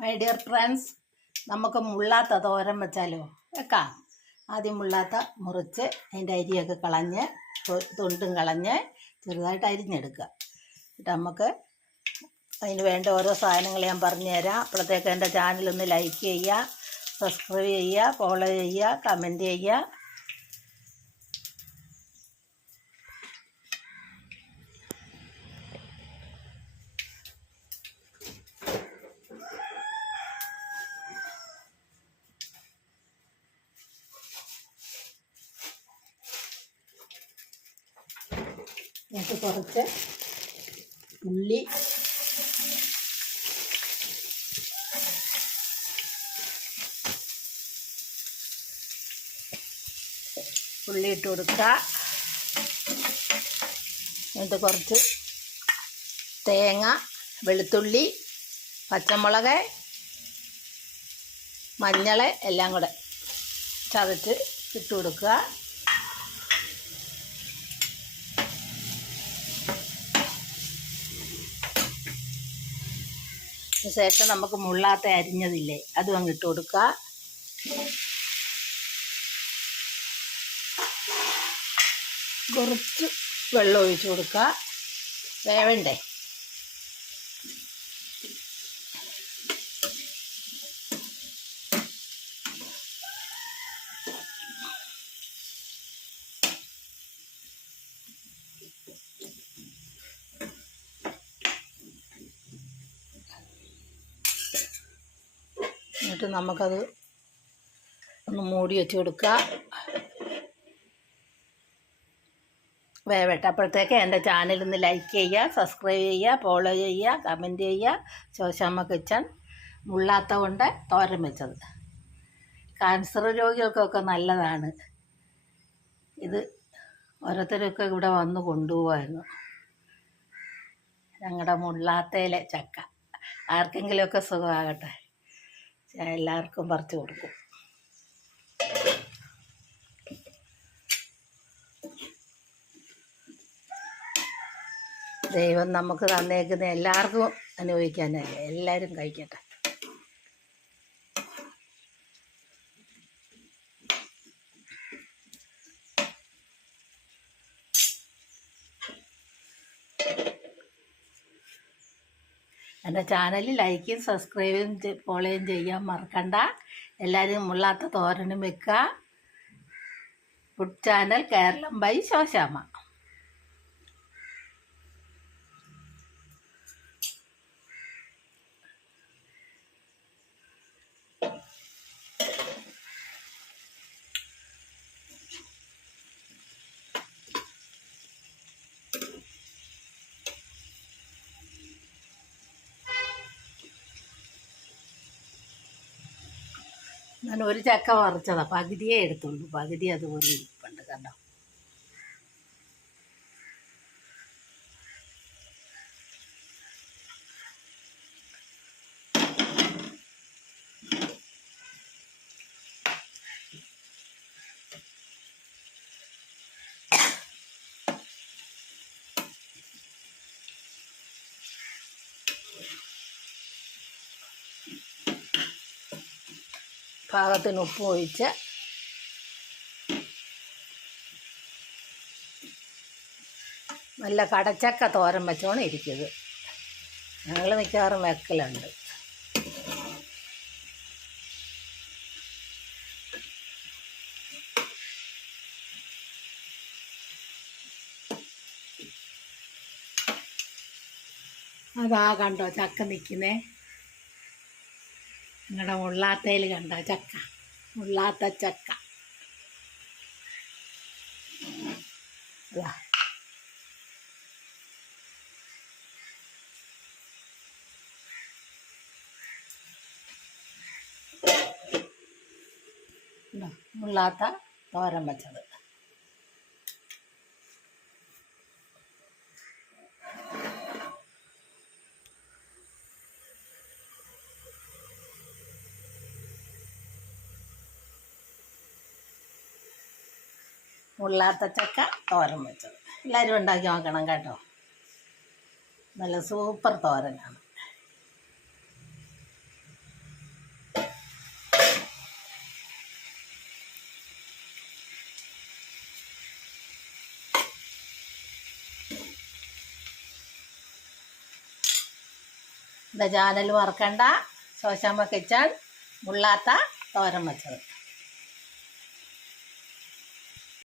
My dear friends, നമുക്ക് മുള്ളാത്ത തോരൻ വെച്ചാലോ? വെക്കാം. ആദ്യം മുള്ളാത്ത മുറിച്ച് അതിൻ്റെ അരിയൊക്കെ കളഞ്ഞ് തൊണ്ടും കളഞ്ഞ് ചെറുതായിട്ട് അരിഞ്ഞെടുക്കുക. എന്നിട്ട് നമുക്ക് അതിന് വേണ്ട ഓരോ സാധനങ്ങൾ ഞാൻ പറഞ്ഞു തരാം. അപ്പോഴത്തേക്ക് എൻ്റെ ചാനലൊന്ന് ലൈക്ക് ചെയ്യുക, സബ്സ്ക്രൈബ് ചെയ്യുക, ഫോളോ ചെയ്യുക, കമൻറ്റ് ചെയ്യുക. എന്നിട്ട് കുറച്ച് ഉള്ളി, ഇട്ട് കൊടുക്കുക. എന്നിട്ട് കുറച്ച് തേങ്ങ, വെളുത്തുള്ളി, പച്ചമുളക്, മഞ്ഞൾ എല്ലാം കൂടെ ചതച്ച് ഇട്ട് കൊടുക്കുക. ശേഷം നമുക്ക് മുള്ളാത്ത അരിഞ്ഞതില്ലേ അതും അങ്ങ് ഇട്ട് കൊടുക്കുക. കുറച്ച് വെള്ളം ഒഴിച്ച് കൊടുക്കുക, വേവണ്ടേ. എന്നിട്ട് നമുക്കത് ഒന്ന് മൂടി വെച്ച് കൊടുക്കുക, വേവട്ടെ. അപ്പോഴത്തേക്ക് എൻ്റെ ചാനലൊന്ന് ലൈക്ക് ചെയ്യുക, സബ്സ്ക്രൈബ് ചെയ്യുക, ഫോളോ ചെയ്യുക, കമൻറ്റ് ചെയ്യുക. ശോശാമ്മ കിച്ചൺ മുള്ളാത്ത കൊണ്ട് തോരൻ വെച്ചത് ക്യാൻസർ രോഗികൾക്കൊക്കെ നല്ലതാണ്. ഇത് ഓരോരുത്തരൊക്കെ ഇവിടെ വന്ന് കൊണ്ടുപോകുമായിരുന്നു. ഞങ്ങളുടെ മുള്ളാത്തയിലെ ചക്ക ആർക്കെങ്കിലുമൊക്കെ സുഖമാകട്ടെ, എല്ലാവർക്കും പറിച്ചു കൊടുക്കും. ദൈവം നമുക്ക് തന്നേക്കുന്ന എല്ലാവർക്കും അനുഭവിക്കാനല്ലേ, എല്ലാവരും കഴിക്കട്ടെ. എൻ്റെ ചാനൽ ലൈക്കും സബ്സ്ക്രൈബും ഫോളോയും ചെയ്യാൻ മറക്കണ്ട. എല്ലാവരും മുള്ളാത്ത തോരനും വെക്കുക. Food channel Keralam by Shoshamma. ഞാൻ ഒരു ചക്ക പറിച്ചതാ, പകുതിയേ എടുത്തുള്ളൂ, പകുതി അതുപോലെ ഇരിപ്പുണ്ട് കണ്ടോ. പാകത്തിന് ഉപ്പ് ഒഴിച്ച് നല്ല കടച്ചക്ക തോരൻ വെച്ചോണം ഇരിക്കുന്നത്. ഞങ്ങൾ മിക്കവാറും വെക്കലുണ്ട്. അതാ കണ്ടോ ചക്ക നിൽക്കുന്നേ, നിങ്ങളുടെ മുള്ളാത്തയിൽ കണ്ടോ ചക്ക, മുള്ളാത്ത ചക്ക. മുള്ളാത്ത തോരൻ വെച്ചത്. മുള്ളാത്ത ചക്ക തോരൻ വെച്ചത് എല്ലാവരും ഉണ്ടാക്കി നോക്കണം കേട്ടോ. നല്ല സൂപ്പർ തോരനാണ്. എൻ്റെ ചാനൽ മറക്കണ്ട. ശോശാമ്മ കിച്ചൺ മുള്ളാത്ത തോരൻ വെച്ചത്.